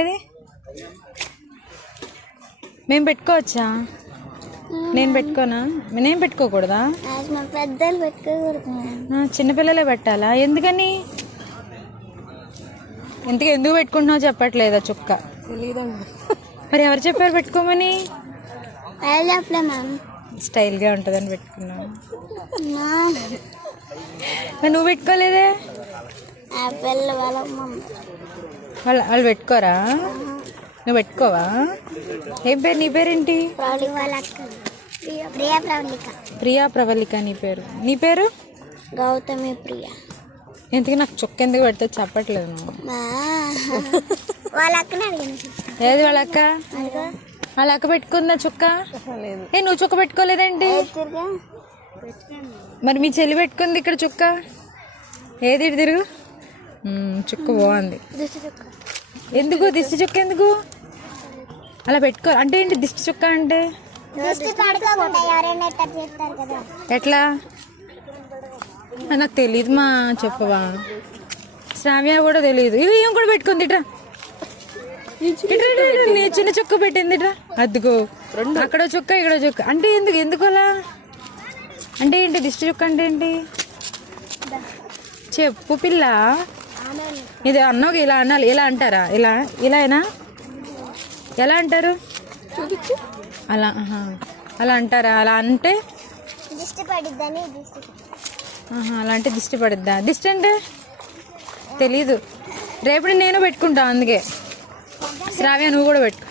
ఏది? మేము పెట్టుకోవచ్చా? నేను పెట్టుకోనా? నేను పెట్టుకోకూడదా? పెద్దలు పెట్టుకోకూడదు చిన్నపిల్లలే పెట్టాలా? ఎందుకని? ఎందుకు ఎందుకు పెట్టుకుంటున్నావు చెప్పట్లేదా చుక్క? మరి ఎవరు చెప్పారు పెట్టుకోమని? స్టైల్గా ఉంటుందని పెట్టుకున్నావు నువ్వు పెట్టుకోలేదే? వాళ్ళ వాళ్ళు పెట్టుకోరా? నువ్వు పెట్టుకోవా? ఏం పేరు నీ పేరేంటి? ప్రౌఢి వాళ్ళ అక్క ప్రియ ప్రవళిక నీ పేరు. నీ పేరు? గౌతమి ప్రియ. ఎందుకు నాకు చుక్క ఎందుకు పెడితే చెప్పట్లేదు ఏది వాళ్ళ అక్క? అదిగో. వాళ్ళ అక్క పెట్టుకుందా చుక్క? ఏ నువ్వు చుక్క పెట్టుకోలేదేంటి? తిరిగా? మరి మీ చెల్లి పెట్టుకుంది ఇక్కడ చుక్క? ఏది తిరుగు? చుక్క బాగుంది ఎందుకు? దిష్టి చుక్క ఎందుకు? అలా పెట్టుకో. అంటే ఏంటి దిష్టి చుక్క అంటే? ఎట్లా నాకు తెలియదు మా చెప్పవా. శ్రావ్య కూడా తెలియదు ఇది ఏం కూడా పెట్టుకుంది ఇట్రా. చిన్న చుక్క పెట్టింది ఇట్రా. అద్దుకో అక్కడ చుక్క ఇక్కడ చుక్క. అంటే ఎందుకు ఎందుకు అలా? అంటే ఏంటి దిష్టి చుక్క అంటే ఏంటి? చెప్పు పిల్ల. ఇది అన్నావు ఇలా అనాలి. ఇలా అంటారా? ఇలా? ఇలానా ఎలా అంటారు? అలా. అలా అంటారా? అలా అంటే? అలా అంటే దిష్టి పడుద్దా? దిష్టి అంటే? తెలీదు. రేపు నేను పెట్టుకుంటా అందుకే. శ్రావ్య నువ్వు కూడా పెట్టుకో.